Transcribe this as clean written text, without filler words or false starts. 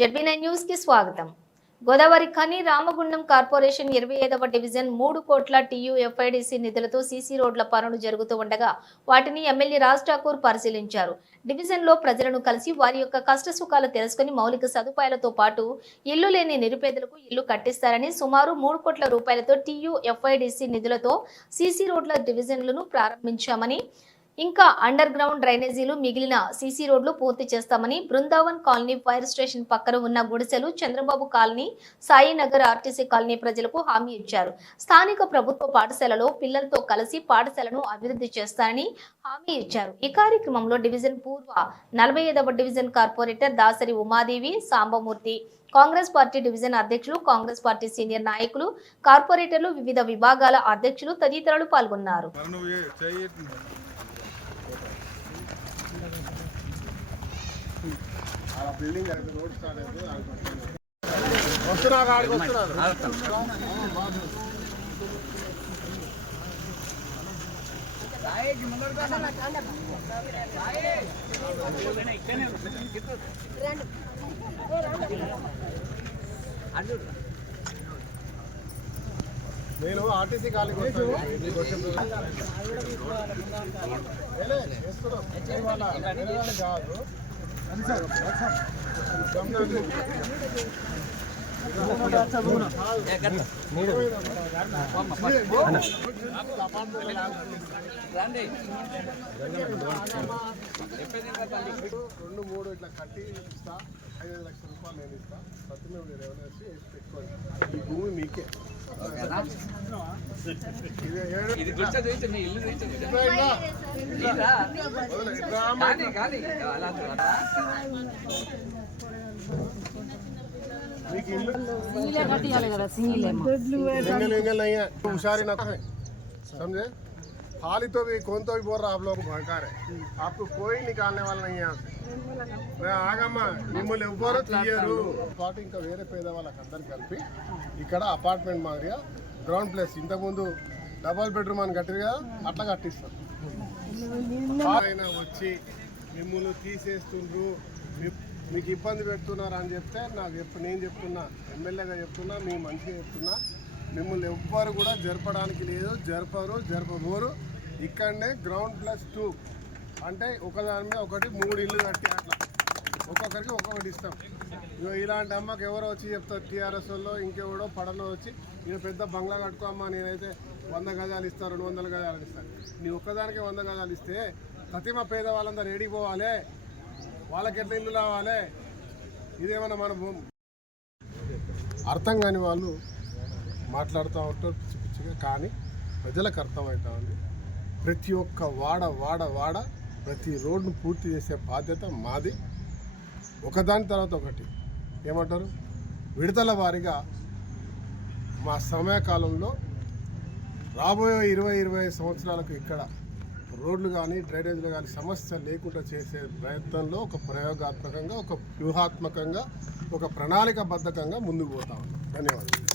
జెడ్బీ9 news కి స్వాగతం. Godavari Khani Ramagundam corporation 25వ division 3 కోట్ల TUFIDC నిధులతో సీసీ రోడ్ల పనులు జరుగుతూ ఉండగా వాటిని ఎమ్మెల్యే రాజ్ ఠాకూర్ పరిశీలించారు. డివిజన్ లో ప్రజలను కలిసి వారి యొక్క కష్టసుఖాలు తెలుసుకుని మౌలిక సదుపాయాలతో పాటు ఇల్లు లేని నిరుపేదలకు ఇల్లు కట్టిస్తారని సుమారు 3 కోట్ల రూపాయలతో TUFIDC నిధులతో సీసీ రోడ్ల డివిజన్లను ప్రారంభించామని, ఇంకా అండర్ గ్రౌండ్ డ్రైనేజీలు మిగిలిన సీసీ రోడ్లు పూర్తి చేస్తామని, బృందావన్ కాలనీ ఫైర్ స్టేషన్ పక్కన ఉన్న గుడిసెలు, Chandrababu colony, Sainagar RTC colony ప్రజలకు హామీ ఇచ్చారు. స్థానిక ప్రభుత్వ పాఠశాలలో పిల్లలతో కలిసి పాఠశాలను అభివృద్ధి చేస్తారని హామీ ఇచ్చారు. ఈ కార్యక్రమంలో డివిజన్ పూర్వ 45వ division corporator Dasari Umadevi, Sambamurthy, Congress party division అధ్యక్షులు, కాంగ్రెస్ పార్టీ సీనియర్ నాయకులు, కార్పొరేటర్లు, వివిధ విభాగాల అధ్యక్షులు తదితరులు పాల్గొన్నారు. నేను ఆర్టీసీ కాలేజీ కాదు రెండు మూడు ఇట్లా కట్టి ఇస్తా, 5 లక్షల రూపాయలు నేను ఇస్తా. సత్యమే రెవెన్యూ వేసి పెట్టుకోండి. ఈ భూమి మీకే. మీకు ఇల్లు हुशारी ना समझे, खाली तो भी कौन तो भी बोल रहा आप लोग भड़कार है, आपको कोई निकालने वाला नहीं है यहाँ से. मैं ఆగమ్మా మిమ్మల్ని ఎవ్వరు తీయరు. పాటు ఇంకా వేరే పేదవాళ్ళకి అందరు కలిపి ఇక్కడ అపార్ట్మెంట్ మాదిరిగా గ్రౌండ్ ప్లేస్ ఇంతకుముందు డబల్ బెడ్రూమ్ అని కట్టిరు కదా, అట్లా కట్టిస్తాం. ఆయన వచ్చి మిమ్మల్ని తీసేస్తుండ్రు, మీకు ఇబ్బంది పెడుతున్నారు అని చెప్తే నేను చెప్తున్నా, ఎమ్మెల్యేగా చెప్తున్నా, మీ మంచిగా చెప్తున్నా, మిమ్మల్ని ఎవ్వరు కూడా జరపడానికి లేదు, జరపబోరు. ఇక్కడనే గ్రౌండ్ +2 అంటే ఒకదాని మీద ఒకటి 3 ఇల్లు కట్టి అట్లా ఒక్కొక్కరికి ఒక్కొక్కటి ఇస్తాం. ఇలాంటి అమ్మకి ఎవరో వచ్చి చెప్తారు, టీఆర్ఎస్ వాళ్ళు ఇంకెవడో పడలో వచ్చి నేను పెద్ద బంగ్లా కట్టుకో అమ్మ, నేనైతే 100 గజాలు ఇస్తాను, 200 గజాలు ఇస్తాను. నీ ఒక్కదానికి 100 గజాలు ఇస్తే ప్రతిమ పేద వాళ్ళందరూ ఏడికి పోవాలి, వాళ్ళకి ఎట్లా ఇల్లు రావాలి? ఇదేమన్నా మన భూమి? అర్థం కాని వాళ్ళు మాట్లాడుతూ ఉంటారు పిచ్చి పిచ్చిగా, కానీ ప్రజలకు అర్థమవుతా ఉంది. ప్రతి ఒక్క వాడ ప్రతి రోడ్డును పూర్తి చేసే బాధ్యత మాది. ఒకదాని తర్వాత ఒకటి ఏమంటారు, విడతల వారీగా మా సమయకాలంలో రాబోయే 20-25 సంవత్సరాలకు ఇక్కడ రోడ్లు కానీ డ్రైనేజీలు కానీ సమస్య లేకుండా చేసే ప్రయత్నంలో ఒక ప్రయోగాత్మకంగా, ఒక వ్యూహాత్మకంగా, ఒక ప్రణాళికాబద్ధకంగా ముందుకు పోతా ఉన్నాం. ధన్యవాదాలు.